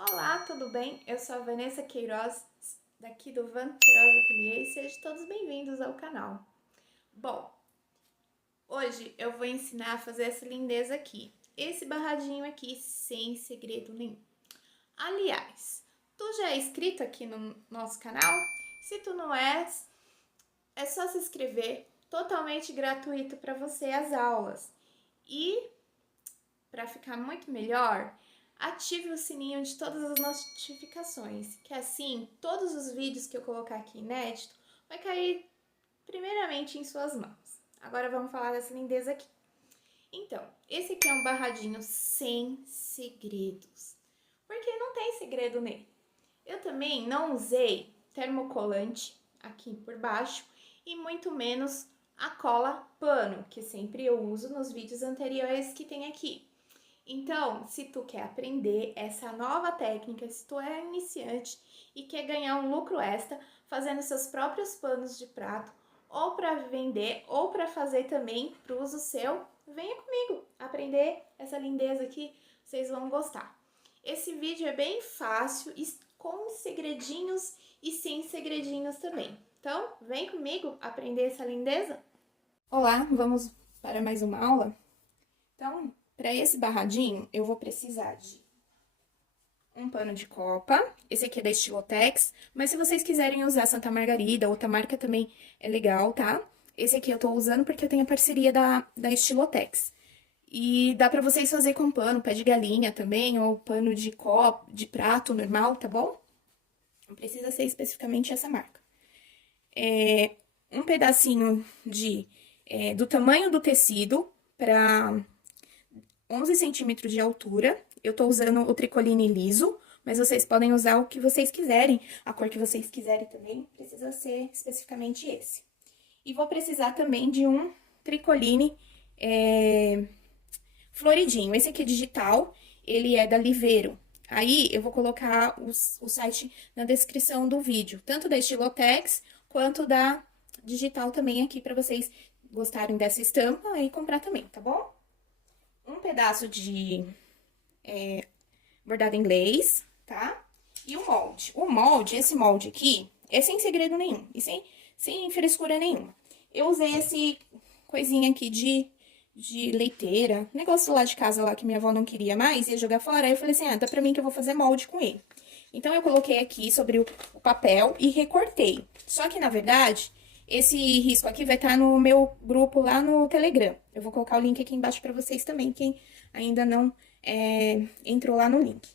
Olá, tudo bem? Eu sou a Vanessa Queiroz, daqui do Van Queiroz Ateliê, e sejam todos bem-vindos ao canal. Bom, hoje eu vou ensinar a fazer essa lindeza aqui, esse barradinho aqui, sem segredo nenhum. Aliás, tu já é inscrito aqui no nosso canal? Se tu não és, é só se inscrever, totalmente gratuito para você as aulas. E, para ficar muito melhor, ative o sininho de todas as notificações, que assim, todos os vídeos que eu colocar aqui inédito vai cair primeiramente em suas mãos. Agora vamos falar dessa lindeza aqui. Então, esse aqui é um barradinho sem segredos, porque não tem segredo nele. Eu também não usei termocolante aqui por baixo e muito menos a cola pano, que sempre eu uso nos vídeos anteriores que tem aqui. Então, se tu quer aprender essa nova técnica, se tu é iniciante e quer ganhar um lucro extra fazendo seus próprios panos de prato, ou para vender, ou para fazer também para uso seu, venha comigo aprender essa lindeza aqui, vocês vão gostar. Esse vídeo é bem fácil, com segredinhos e sem segredinhos também. Então, vem comigo aprender essa lindeza? Olá, vamos para mais uma aula? Então, para esse barradinho, eu vou precisar de um pano de copa, esse aqui é da Estilotex, mas se vocês quiserem usar Santa Margarida, outra marca também é legal, tá? Esse aqui eu tô usando porque eu tenho a parceria da Estilotex. E dá pra vocês fazer com pano, pé de galinha também, ou pano de copo, de prato normal, tá bom? Não precisa ser especificamente essa marca. Um pedacinho do tamanho do tecido para 11 centímetros de altura. Eu tô usando o tricoline liso, mas vocês podem usar o que vocês quiserem, a cor que vocês quiserem também, precisa ser especificamente esse. E vou precisar também de um tricoline floridinho. Esse aqui é digital, ele é da Liveiro. Aí, eu vou colocar o site na descrição do vídeo, tanto da Estilotex quanto da digital também aqui, para vocês gostarem dessa estampa e comprar também, tá bom? Um pedaço de bordado inglês, tá? E o molde. Esse molde aqui, é sem segredo nenhum e sem frescura nenhuma. Eu usei esse coisinha aqui de leiteira, negócio lá de casa lá que minha avó não queria mais, ia jogar fora, aí eu falei assim, dá pra mim que eu vou fazer molde com ele. Então, eu coloquei aqui sobre o papel e recortei. Só que, na verdade, esse risco aqui vai estar no meu grupo lá no Telegram. Eu vou colocar o link aqui embaixo pra vocês também, quem ainda não entrou lá no link.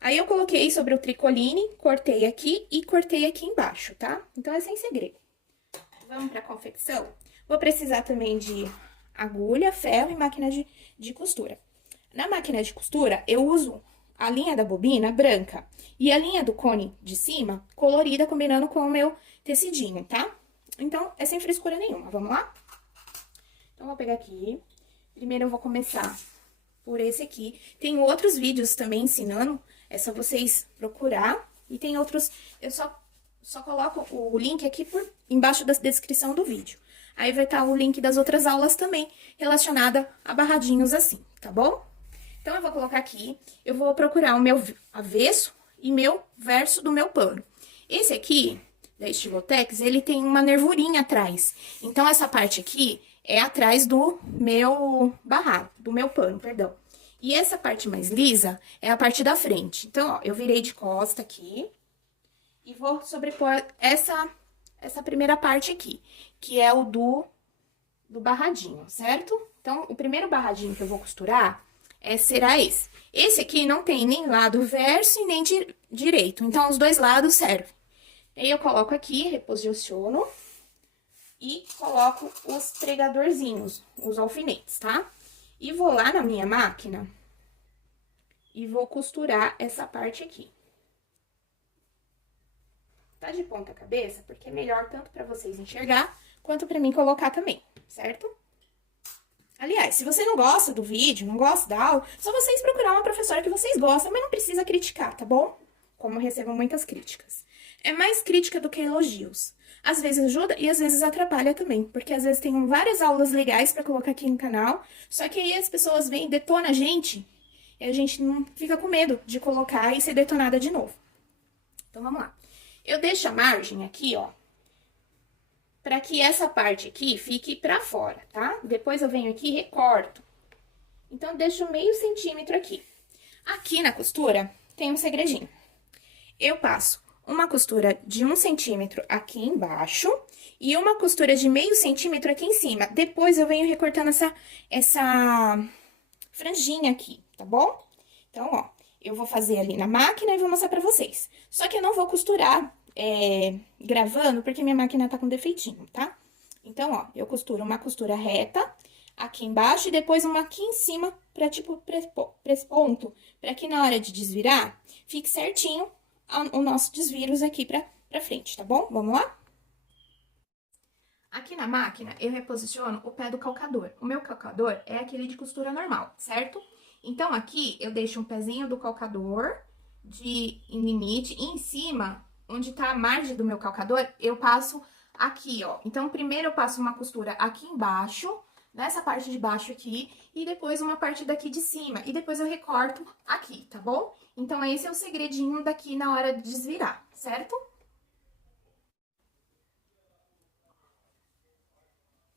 Aí, eu coloquei sobre o tricoline, cortei aqui e cortei aqui embaixo, tá? Então, é sem segredo. Vamos pra confecção? Vou precisar também de agulha, ferro e máquina de costura. Na máquina de costura, eu uso a linha da bobina branca e a linha do cone de cima colorida, combinando com o meu tecidinho, tá? Então, é sem frescura nenhuma. Vamos lá? Então, vou pegar aqui. Primeiro, eu vou começar por esse aqui. Tem outros vídeos também ensinando, é só vocês procurar. E tem outros, eu só coloco o link aqui embaixo da descrição do vídeo. Aí vai estar o link das outras aulas também, relacionada a barradinhos assim, tá bom? Então, eu vou colocar aqui, eu vou procurar o meu avesso e meu verso do meu pano. Esse aqui, da Estilotex, ele tem uma nervurinha atrás. Então, essa parte aqui é atrás do meu barrado, do meu pano, perdão. E essa parte mais lisa é a parte da frente. Então, ó, eu virei de costa aqui e vou sobrepor essa primeira parte aqui, que é o do barradinho, certo? Então, o primeiro barradinho que eu vou costurar será esse. Esse aqui não tem nem lado verso e nem direito, então, os dois lados servem. Aí, eu coloco aqui, reposiciono e coloco os pregadorzinhos, os alfinetes, tá? E vou lá na minha máquina e vou costurar essa parte aqui. Tá de ponta cabeça, porque é melhor tanto pra vocês enxergar, quanto pra mim colocar também, certo? Aliás, se você não gosta do vídeo, não gosta da aula, só vocês procurar uma professora que vocês gostam, mas não precisa criticar, tá bom? Como eu recebo muitas críticas. É mais crítica do que elogios. Às vezes ajuda e às vezes atrapalha também, porque às vezes tem várias aulas legais pra colocar aqui no canal, só que aí as pessoas vêm e detonam a gente, e a gente não fica com medo de colocar e ser detonada de novo. Então, vamos lá. Eu deixo a margem aqui, ó, pra que essa parte aqui fique pra fora, tá? Depois eu venho aqui e recorto. Então, eu deixo meio centímetro aqui. Aqui na costura, tem um segredinho. Eu passo uma costura de 1 centímetro aqui embaixo e uma costura de meio centímetro aqui em cima. Depois, eu venho recortando essa franjinha aqui, tá bom? Então, ó, eu vou fazer ali na máquina e vou mostrar pra vocês. Só que eu não vou costurar gravando, porque minha máquina tá com defeitinho, tá? Então, ó, eu costuro uma costura reta aqui embaixo e depois uma aqui em cima pra, tipo, pra esse ponto, pra que na hora de desvirar, fique certinho o nosso desviros aqui pra frente, tá bom? Vamos lá? Aqui na máquina, eu reposiciono o pé do calcador. O meu calcador é aquele de costura normal, certo? Então, aqui, eu deixo um pezinho do calcador em limite e em cima, onde tá a margem do meu calcador, eu passo aqui, ó. Então, primeiro eu passo uma costura aqui embaixo, nessa parte de baixo aqui, e depois uma parte daqui de cima. E depois eu recorto aqui, tá bom? Então, esse é o segredinho daqui na hora de desvirar, certo?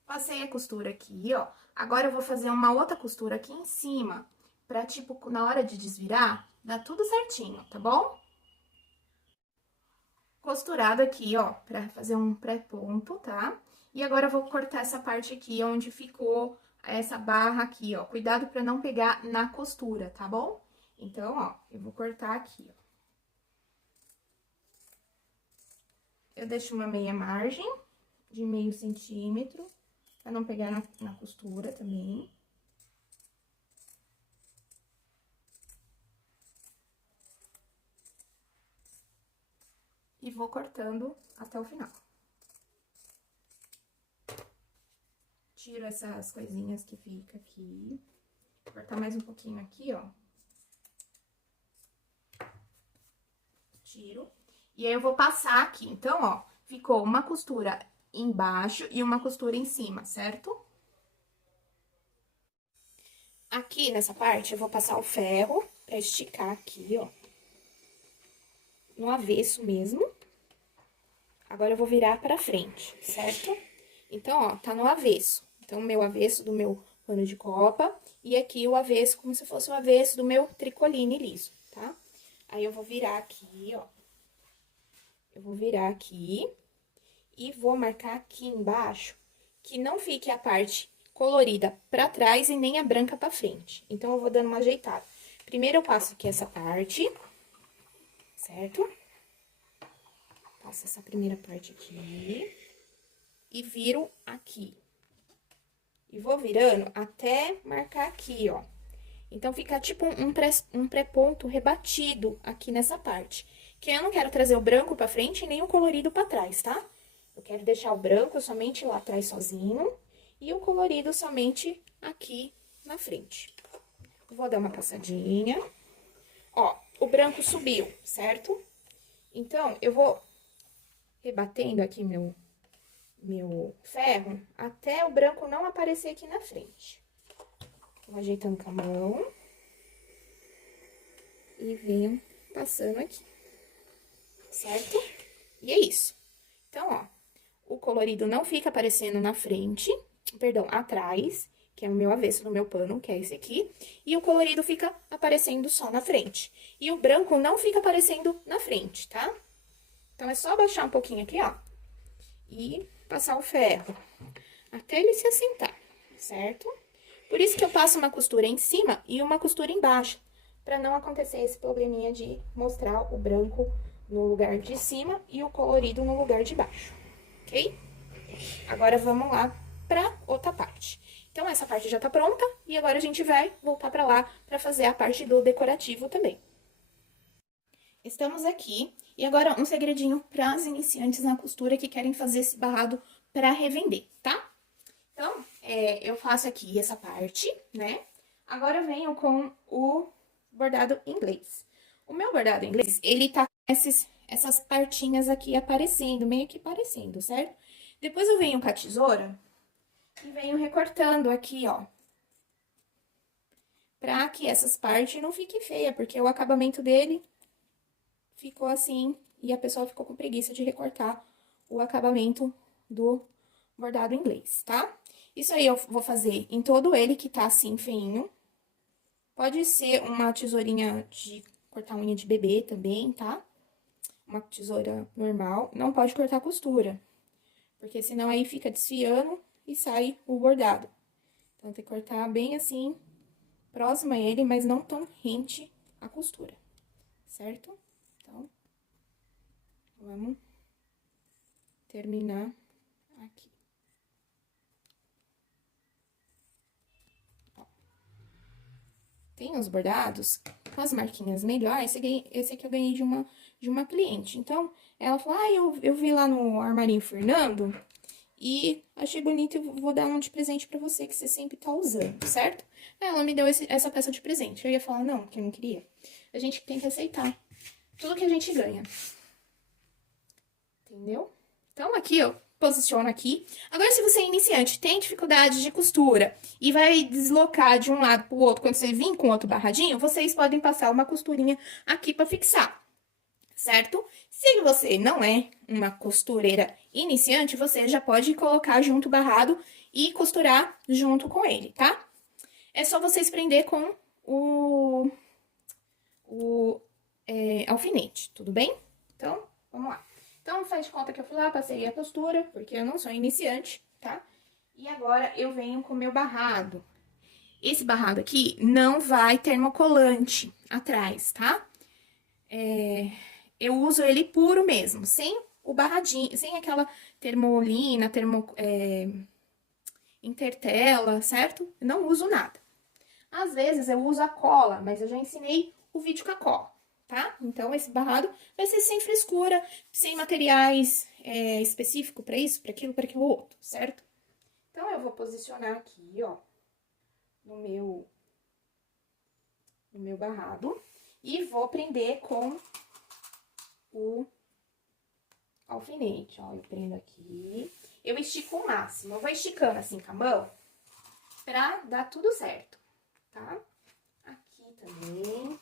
Passei a costura aqui, ó. Agora, eu vou fazer uma outra costura aqui em cima, pra, tipo, na hora de desvirar, dar tudo certinho, tá bom? Costurado aqui, ó, pra fazer um pré-ponto, tá? E agora, eu vou cortar essa parte aqui, onde ficou essa barra aqui, ó. Cuidado pra não pegar na costura, tá bom? Então, ó, eu vou cortar aqui, ó. Eu deixo uma meia margem de meio centímetro, pra não pegar na costura também. E vou cortando até o final. Tiro essas coisinhas que fica aqui. Vou cortar mais um pouquinho aqui, ó. Tiro. E aí, eu vou passar aqui. Então, ó, ficou uma costura embaixo e uma costura em cima, certo? Aqui, nessa parte, eu vou passar o ferro pra esticar aqui, ó. No avesso mesmo. Agora, eu vou virar pra frente, certo? Então, ó, tá no avesso. Então, o meu avesso do meu pano de copa. E aqui, o avesso, como se fosse o avesso do meu tricoline liso, tá? Aí, eu vou virar aqui, ó. Eu vou virar aqui e vou marcar aqui embaixo que não fique a parte colorida pra trás e nem a branca pra frente. Então, eu vou dando uma ajeitada. Primeiro, eu passo aqui essa parte, certo? Passo essa primeira parte aqui e viro aqui. E vou virando até marcar aqui, ó. Então, fica tipo um pré-ponto rebatido aqui nessa parte. Que eu não quero trazer o branco pra frente nem o colorido pra trás, tá? Eu quero deixar o branco somente lá atrás sozinho e o colorido somente aqui na frente. Vou dar uma passadinha. Ó, o branco subiu, certo? Então, eu vou rebatendo aqui meu ferro até o branco não aparecer aqui na frente. Vou ajeitando com a mão e venho passando aqui, certo? E é isso. Então, ó, o colorido não fica aparecendo na frente, perdão, atrás, que é o meu avesso do meu pano, que é esse aqui, e o colorido fica aparecendo só na frente. E o branco não fica aparecendo na frente, tá? Então, é só abaixar um pouquinho aqui, ó, e passar o ferro até ele se assentar, certo? Por isso que eu passo uma costura em cima e uma costura embaixo, pra não acontecer esse probleminha de mostrar o branco no lugar de cima e o colorido no lugar de baixo, ok? Agora, vamos lá pra outra parte. Então, essa parte já tá pronta e agora a gente vai voltar pra lá pra fazer a parte do decorativo também. Estamos aqui e agora um segredinho para as iniciantes na costura que querem fazer esse barrado para revender, tá? Então, eu faço aqui essa parte, né? Agora eu venho com o bordado inglês. O meu bordado inglês, ele tá com essas partinhas aqui aparecendo, meio que parecendo, certo? Depois eu venho com a tesoura e venho recortando aqui, ó. pra que essas partes não fiquem feias, porque o acabamento dele ficou assim e a pessoa ficou com preguiça de recortar o acabamento do bordado inglês, tá? Isso aí eu vou fazer em todo ele que tá assim feinho. Pode ser uma tesourinha de cortar unha de bebê também, tá? Uma tesoura normal. Não pode cortar costura, porque senão aí fica desfiando e sai o bordado. Então, tem que cortar bem assim, próximo a ele, mas não tão rente a costura, certo? Então, vamos terminar aqui. Ó. Tem os bordados com as marquinhas melhores. Esse aqui eu ganhei de uma cliente. Então, ela falou, eu vi lá no Armarinho Fernando e achei bonito e vou dar um de presente pra você, que você sempre tá usando, certo? Ela me deu essa peça de presente. Eu ia falar, não, que eu não queria. A gente tem que aceitar tudo que a gente ganha. Entendeu? Então, aqui, eu posiciono aqui. Agora, se você é iniciante, tem dificuldade de costura e vai deslocar de um lado pro outro, quando você vir com outro barradinho, vocês podem passar uma costurinha aqui pra fixar, certo? Se você não é uma costureira iniciante, você já pode colocar junto o barrado e costurar junto com ele, tá? É só vocês prender com o alfinete, tudo bem? Então, vamos lá. Então, faz de conta que eu fui lá, passei a costura, porque eu não sou iniciante, tá? E agora, eu venho com o meu barrado. Esse barrado aqui não vai termocolante atrás, tá? Eu uso ele puro mesmo, sem o barradinho, sem aquela termolina, intertela, certo? Eu não uso nada. Às vezes eu uso a cola, mas eu já ensinei o vídeo com a cola, tá? Então, esse barrado vai ser sem frescura, sem materiais específicos pra isso, pra aquilo outro, certo? Então, eu vou posicionar aqui, ó, no meu barrado e vou prender com o alfinete, ó. Eu prendo aqui, eu estico o máximo, eu vou esticando assim com a mão pra dar tudo certo, tá? Aqui também.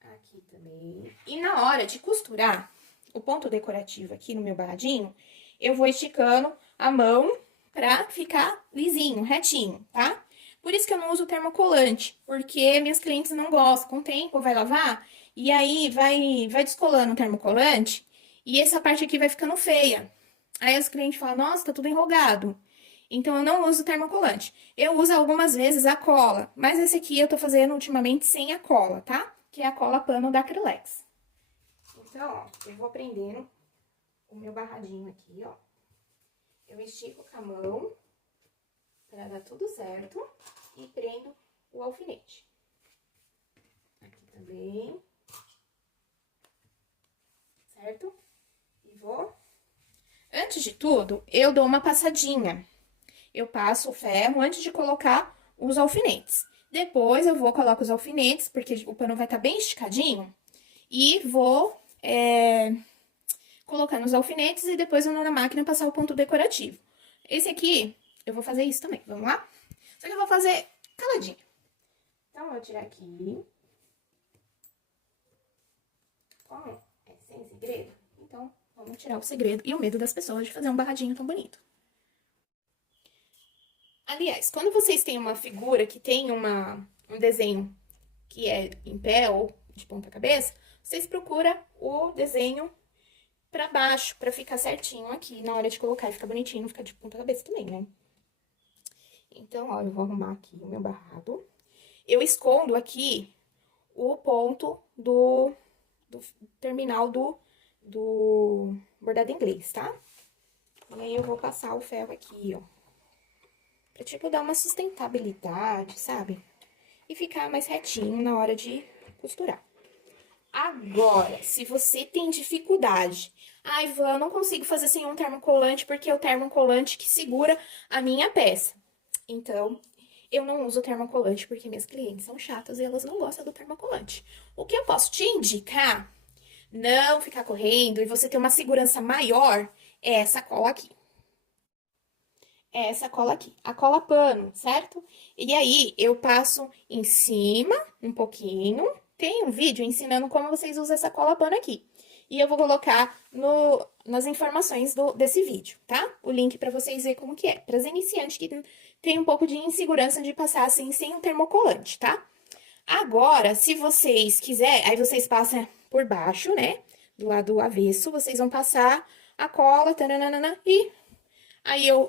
Aqui também. E na hora de costurar o ponto decorativo aqui no meu barradinho, eu vou esticando a mão pra ficar lisinho, retinho, tá? Por isso que eu não uso termocolante, porque minhas clientes não gostam. Com o tempo vai lavar e aí vai descolando o termocolante e essa parte aqui vai ficando feia. Aí as clientes falam, nossa, tá tudo enrugado. Então, eu não uso termocolante. Eu uso algumas vezes a cola, mas esse aqui eu tô fazendo ultimamente sem a cola, tá? Que é a cola pano da Acrylex. Então, ó, eu vou prendendo o meu barradinho aqui, ó. Eu estico com a mão pra dar tudo certo e prendo o alfinete. Aqui também. Certo? E vou... Antes de tudo, eu dou uma passadinha. Eu passo o ferro antes de colocar os alfinetes. Depois, eu vou colocar os alfinetes, porque o pano vai estar bem esticadinho. E vou colocando os alfinetes e depois eu vou na máquina passar o ponto decorativo. Esse aqui, eu vou fazer isso também, vamos lá? Só que eu vou fazer caladinho. Então, eu vou tirar aqui. Como é sem segredo, então vamos tirar o segredo e o medo das pessoas de fazer um barradinho tão bonito. Aliás, quando vocês têm uma figura que tem um desenho que é em pé ou de ponta cabeça, vocês procuram o desenho pra baixo, pra ficar certinho aqui na hora de colocar e ficar bonitinho, não ficar de ponta cabeça também, né? Então, ó, eu vou arrumar aqui o meu barrado. Eu escondo aqui o ponto do terminal do bordado inglês, tá? E aí, eu vou passar o ferro aqui, ó. Pra, tipo, dar uma sustentabilidade, sabe? E ficar mais retinho na hora de costurar. Agora, se você tem dificuldade... Ai, Ivan, eu não consigo fazer sem um termocolante porque é o termocolante que segura a minha peça. Então, eu não uso termocolante porque minhas clientes são chatas e elas não gostam do termocolante. O que eu posso te indicar, não ficar correndo e você ter uma segurança maior, é essa cola aqui. é essa cola aqui, a cola pano, certo? E aí, eu passo em cima um pouquinho. Tem um vídeo ensinando como vocês usam essa cola pano aqui. E eu vou colocar nas informações desse vídeo, tá? O link para vocês verem como que é. Para as iniciantes que tem um pouco de insegurança de passar assim sem um termocolante, tá? Agora, se vocês quiserem, aí vocês passam por baixo, né? Do lado avesso, vocês vão passar a cola, taranana, e aí eu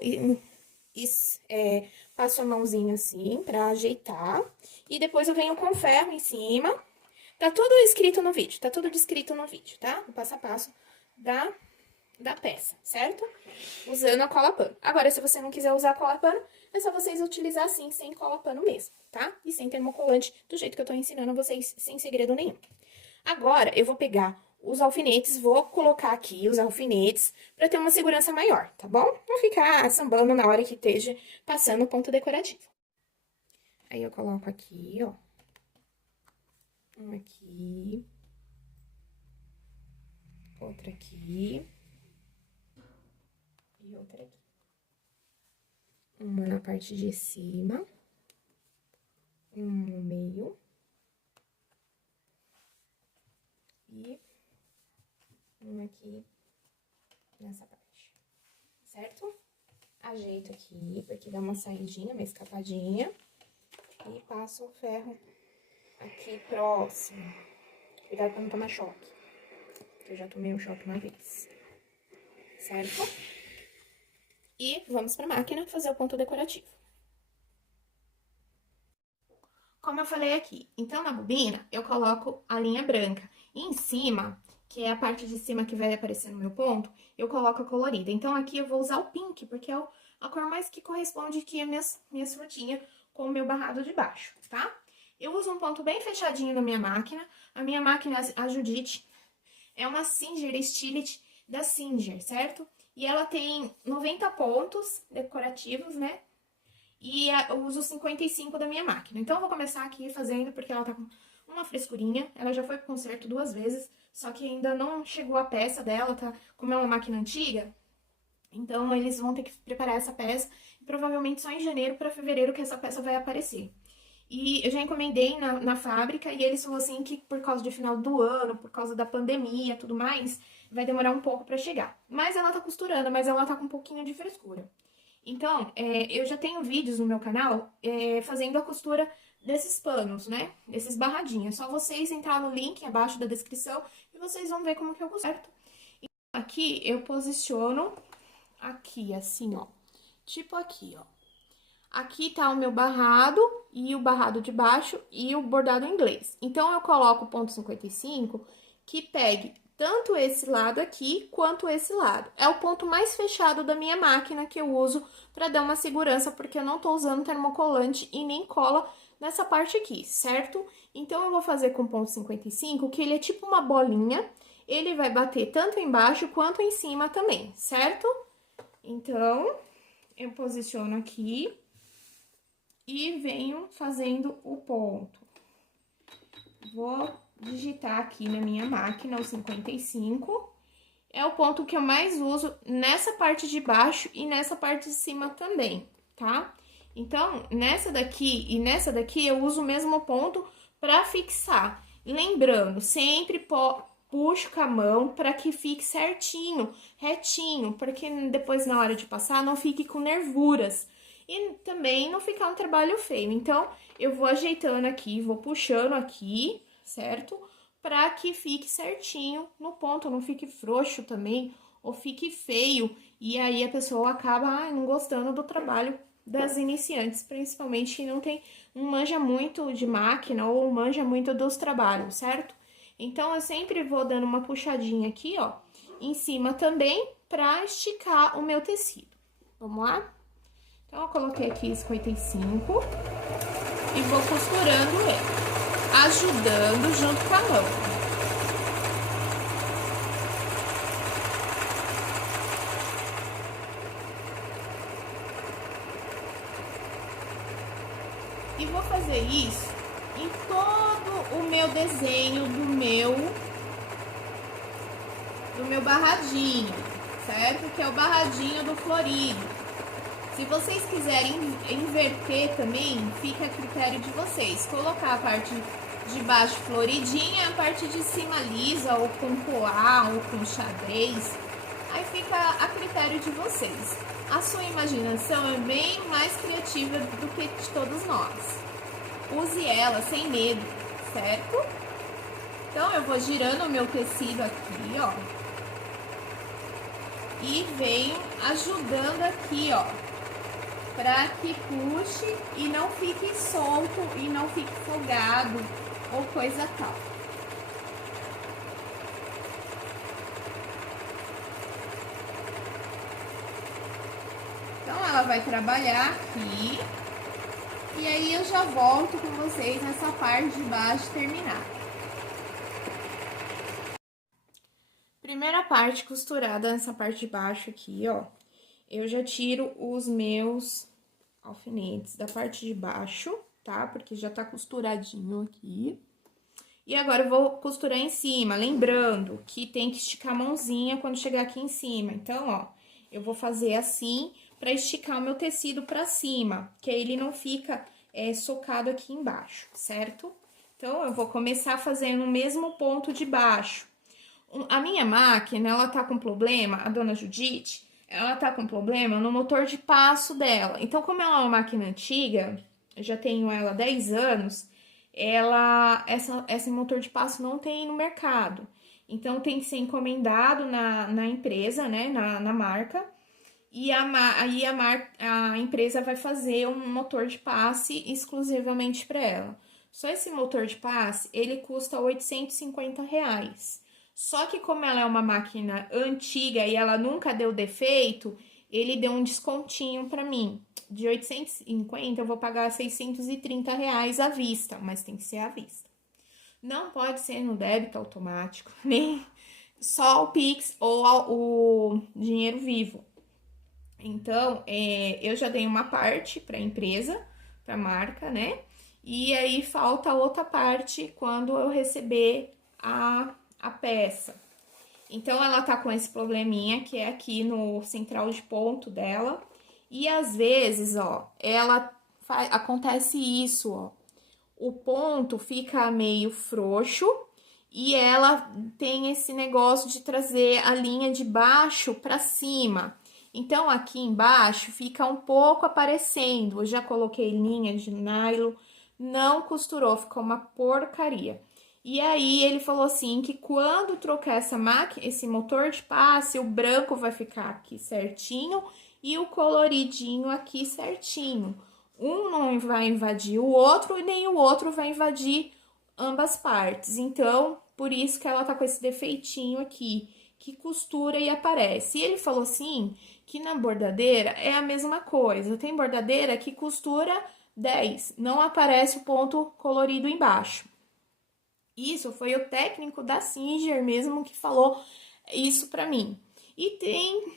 passo a mãozinha assim pra ajeitar. E depois eu venho com o ferro em cima. Tá tudo escrito no vídeo, tá tudo descrito no vídeo, tá? O passo a passo da peça, certo? Usando a cola pano. Agora, se você não quiser usar a cola pano, é só vocês utilizar assim, sem cola pano mesmo, tá? E sem termocolante, do jeito que eu tô ensinando vocês, sem segredo nenhum. Agora, eu vou pegar os alfinetes, vou colocar aqui os alfinetes pra ter uma segurança maior, tá bom? Não ficar sambando na hora que esteja passando o ponto decorativo. Aí, eu coloco aqui, ó. Um aqui. Outra aqui. E outra aqui. Uma na parte de cima. Uma no meio. E uma aqui nessa parte, certo? Ajeito aqui, porque dá uma saidinha, uma escapadinha. E passo o ferro aqui próximo. Cuidado pra não tomar choque. Eu já tomei um choque uma vez. Certo? E vamos pra máquina fazer o ponto decorativo. Como eu falei aqui, então na bobina eu coloco a linha branca. E em cima, que é a parte de cima que vai aparecer no meu ponto, eu coloco a colorida. Então aqui eu vou usar o pink, porque é a cor mais que corresponde aqui às minhas frutinhas com o meu barrado de baixo, tá? Eu uso um ponto bem fechadinho na minha máquina. A minha máquina, a Judite, é uma Singer Stilet da Singer, certo? E ela tem 90 pontos decorativos, né? E eu uso 55 da minha máquina. Então, eu vou começar aqui fazendo, porque ela tá com uma frescurinha. Ela já foi pro conserto 2 vezes, só que ainda não chegou a peça dela, tá? Como é uma máquina antiga, então eles vão ter que preparar essa peça. E provavelmente só em janeiro para fevereiro que essa peça vai aparecer. E eu já encomendei na fábrica e eles falaram assim que por causa do final do ano, por causa da pandemia e tudo mais, vai demorar um pouco pra chegar. Mas ela tá costurando, mas ela tá com um pouquinho de frescura. Então, eu já tenho vídeos no meu canal fazendo a costura desses panos, né? Desses barradinhos. É só vocês entrar no link abaixo da descrição e vocês vão ver como que eu conserto. Aqui eu posiciono aqui, assim, ó. Tipo aqui, ó. Aqui tá o meu barrado e o barrado de baixo e o bordado inglês. Então, eu coloco o ponto 55 que pegue tanto esse lado aqui quanto esse lado. É o ponto mais fechado da minha máquina que eu uso para dar uma segurança, porque eu não tô usando termocolante e nem cola nessa parte aqui, certo? Então, eu vou fazer com ponto 55, que ele é tipo uma bolinha, ele vai bater tanto embaixo quanto em cima também, certo? Então, eu posiciono aqui e venho fazendo o ponto. Vou digitar aqui na minha máquina o 55. É o ponto que eu mais uso nessa parte de baixo e nessa parte de cima também, tá? Então, nessa daqui e nessa daqui eu uso o mesmo ponto para fixar. Lembrando, sempre puxo com a mão para que fique certinho, retinho, porque depois na hora de passar não fique com nervuras. E também não ficar um trabalho feio. Então, eu vou ajeitando aqui, vou puxando aqui, certo? Pra que fique certinho no ponto, não fique frouxo também, ou fique feio. E aí, a pessoa acaba não gostando do trabalho das iniciantes, principalmente que não manja muito de máquina ou manja muito dos trabalhos, certo? Então, eu sempre vou dando uma puxadinha aqui, ó, em cima também, pra esticar o meu tecido. Vamos lá? Então, eu coloquei aqui 55 e vou costurando ele, ajudando junto com a mão. E vou fazer isso em todo o meu desenho do meu barradinho, certo? Que é o barradinho do florido. Se vocês quiserem inverter também, fica a critério de vocês. Colocar a parte de baixo floridinha, a parte de cima lisa, ou com poá, ou com xadrez. Aí fica a critério de vocês. A sua imaginação é bem mais criativa do que de todos nós. Use ela sem medo, certo? Então, eu vou girando o meu tecido aqui, ó. E venho ajudando aqui, ó. Pra que puxe e não fique solto e não fique folgado ou coisa tal. Então, ela vai trabalhar aqui. E aí, eu já volto com vocês nessa parte de baixo terminar. Primeira parte costurada nessa parte de baixo aqui, ó. Eu já tiro os meus alfinetes da parte de baixo, tá? Porque já tá costuradinho aqui. E agora eu vou costurar em cima, lembrando que tem que esticar a mãozinha quando chegar aqui em cima. Então, ó, eu vou fazer assim pra esticar o meu tecido pra cima, que aí ele não fica socado aqui embaixo, certo? Então, eu vou começar fazendo o mesmo ponto de baixo. A minha máquina, ela tá com problema, a dona Judite, ela tá com problema no motor de passo dela. Então, como ela é uma máquina antiga, eu já tenho ela há 10 anos, esse motor de passo não tem no mercado. Então, tem que ser encomendado na empresa, né, na marca. E a empresa vai fazer um motor de passe exclusivamente para ela. Só esse motor de passe, ele custa R$850. Só que como ela é uma máquina antiga e ela nunca deu defeito, ele deu um descontinho para mim. De 850 eu vou pagar R$630 à vista, mas tem que ser à vista. Não pode ser no débito automático, nem só o Pix ou o dinheiro vivo. Então, eu já dei uma parte para a empresa, para a marca, né? E aí falta outra parte quando eu receber a peça. Então, ela tá com esse probleminha que é aqui no central de ponto dela. E às vezes, ó, acontece isso, ó. O ponto fica meio frouxo e ela tem esse negócio de trazer a linha de baixo para cima. Então, aqui embaixo fica um pouco aparecendo. Eu já coloquei linha de nylon, não costurou, ficou uma porcaria. E aí, ele falou assim, que quando trocar essa máquina, esse motor de passe, o branco vai ficar aqui certinho e o coloridinho aqui certinho. Um não vai invadir o outro e nem o outro vai invadir ambas partes. Então, por isso que ela tá com esse defeitinho aqui, que costura e aparece. E ele falou assim, que na bordadeira é a mesma coisa. Tem bordadeira que costura 10, não aparece o ponto colorido embaixo. Isso foi o técnico da Singer mesmo que falou isso pra mim. E tem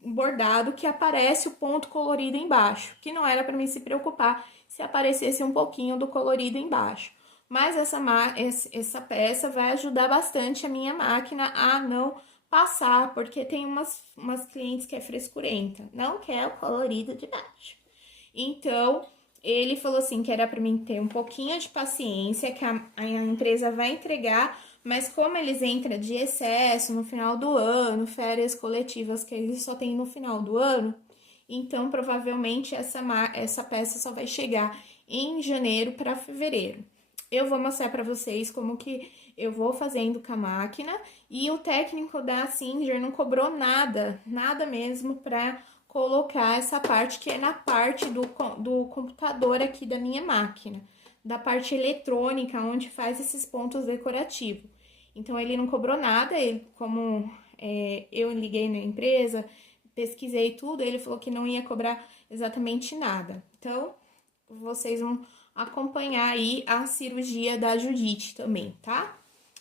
bordado que aparece o ponto colorido embaixo, que não era pra mim se preocupar se aparecesse um pouquinho do colorido embaixo. Mas essa peça vai ajudar bastante a minha máquina a não passar, porque tem umas clientes que é frescurenta, não quer o colorido de baixo. Então, ele falou assim que era para mim ter um pouquinho de paciência, que a empresa vai entregar, mas como eles entram de excesso no final do ano, férias coletivas que eles só têm no final do ano, então provavelmente essa peça só vai chegar em janeiro para fevereiro. Eu vou mostrar para vocês como que eu vou fazendo com a máquina, e o técnico da Singer não cobrou nada mesmo para colocar essa parte que é na parte do computador aqui da minha máquina, da parte eletrônica, onde faz esses pontos decorativos. Então, ele não cobrou nada, eu liguei na empresa, pesquisei tudo, ele falou que não ia cobrar exatamente nada. Então, vocês vão acompanhar aí a cirurgia da Judite também, tá?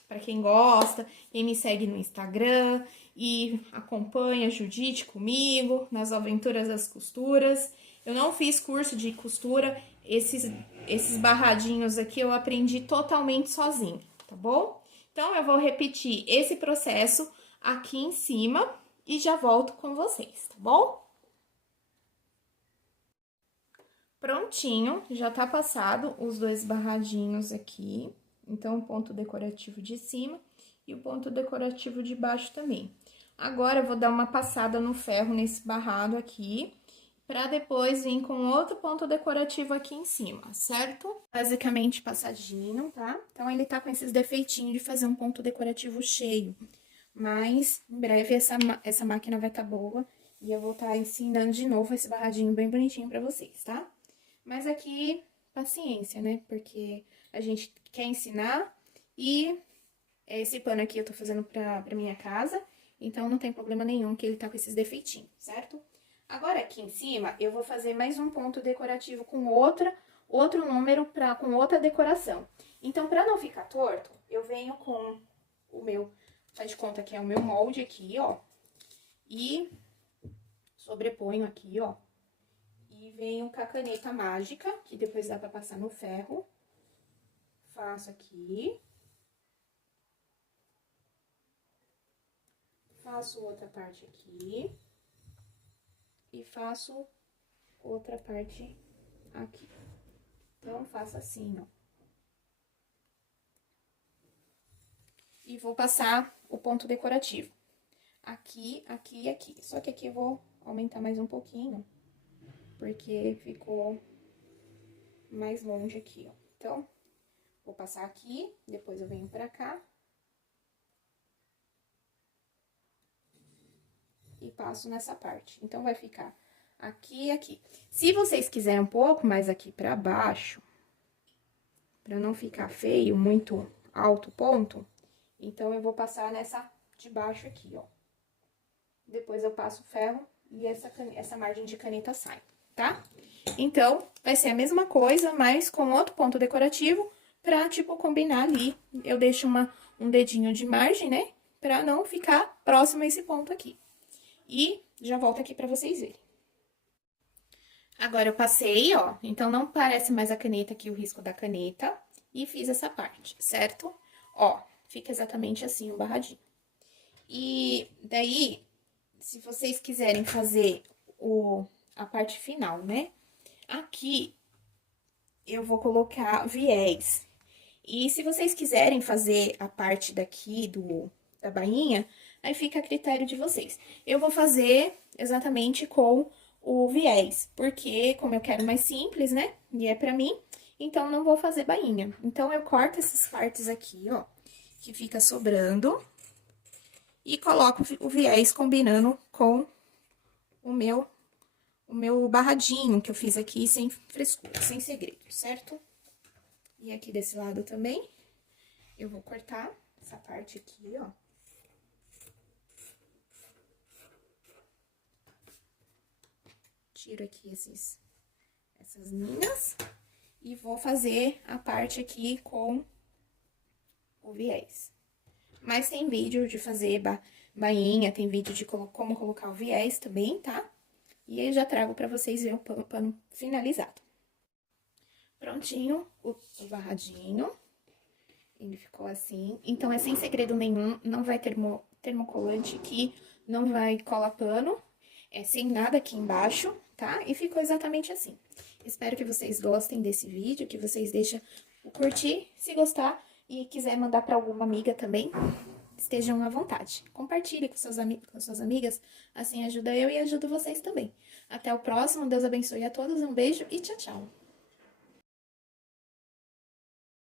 Para quem gosta, quem me segue no Instagram e acompanha a Judite comigo nas aventuras das costuras. Eu não fiz curso de costura, esses barradinhos aqui eu aprendi totalmente sozinha, tá bom? Então, eu vou repetir esse processo aqui em cima e já volto com vocês, tá bom? Prontinho, já tá passado os dois barradinhos aqui. Então, o ponto decorativo de cima e o ponto decorativo de baixo também. Agora, eu vou dar uma passada no ferro nesse barrado aqui, pra depois vir com outro ponto decorativo aqui em cima, certo? Basicamente passadinho, tá? Então, ele tá com esses defeitinhos de fazer um ponto decorativo cheio. Mas, em breve, essa máquina vai tá boa e eu vou estar ensinando de novo esse barradinho bem bonitinho pra vocês, tá? Mas aqui, paciência, né? Porque a gente quer ensinar e esse pano aqui eu tô fazendo pra minha casa, então não tem problema nenhum que ele tá com esses defeitinhos, certo? Agora, aqui em cima, eu vou fazer mais um ponto decorativo com outro número com outra decoração. Então, pra não ficar torto, eu venho com o meu, faz de conta que é o meu molde aqui, ó, e sobreponho aqui, ó. E venho com a caneta mágica, que depois dá pra passar no ferro. Faço aqui. Faço outra parte aqui. E faço outra parte aqui. Então, faço assim, ó. E vou passar o ponto decorativo. Aqui, aqui e aqui. Só que aqui eu vou aumentar mais um pouquinho, porque ficou mais longe aqui, ó. Então, vou passar aqui, depois eu venho pra cá. E passo nessa parte. Então, vai ficar aqui e aqui. Se vocês quiserem um pouco mais aqui pra baixo, pra não ficar feio, muito alto ponto, então, eu vou passar nessa de baixo aqui, ó. Depois eu passo o ferro e essa margem de caneta sai, tá? Então, vai ser a mesma coisa, mas com outro ponto decorativo, pra, tipo, combinar ali. Eu deixo um dedinho de margem, né? Pra não ficar próximo a esse ponto aqui. E já volto aqui pra vocês verem. Agora, eu passei, ó, então não parece mais a caneta aqui, o risco da caneta, e fiz essa parte, certo? Ó, fica exatamente assim o barradinho. E daí, se vocês quiserem fazer a parte final, né? Aqui, eu vou colocar viés. E se vocês quiserem fazer a parte daqui da bainha, aí fica a critério de vocês. Eu vou fazer exatamente com o viés, porque como eu quero mais simples, né? E é pra mim, então não vou fazer bainha. Então, eu corto essas partes aqui, ó, que fica sobrando. E coloco o viés combinando com o meu barradinho que eu fiz aqui sem frescura, sem segredo, certo? E aqui desse lado também, eu vou cortar essa parte aqui, ó. Tiro aqui essas linhas e vou fazer a parte aqui com o viés. Mas tem vídeo de fazer bainha, tem vídeo de como colocar o viés também, tá? E aí, eu já trago pra vocês verem o pano finalizado. Prontinho o barradinho. Ele ficou assim. Então, é sem segredo nenhum, não vai termocolante aqui, não vai colar pano. É sem nada aqui embaixo, tá? E ficou exatamente assim. Espero que vocês gostem desse vídeo, que vocês deixem o curtir, se gostar. E quiser mandar para alguma amiga também, estejam à vontade. Compartilhe com suas amigas, assim ajuda eu e ajudo vocês também. Até o próximo, Deus abençoe a todos, um beijo e tchau, tchau!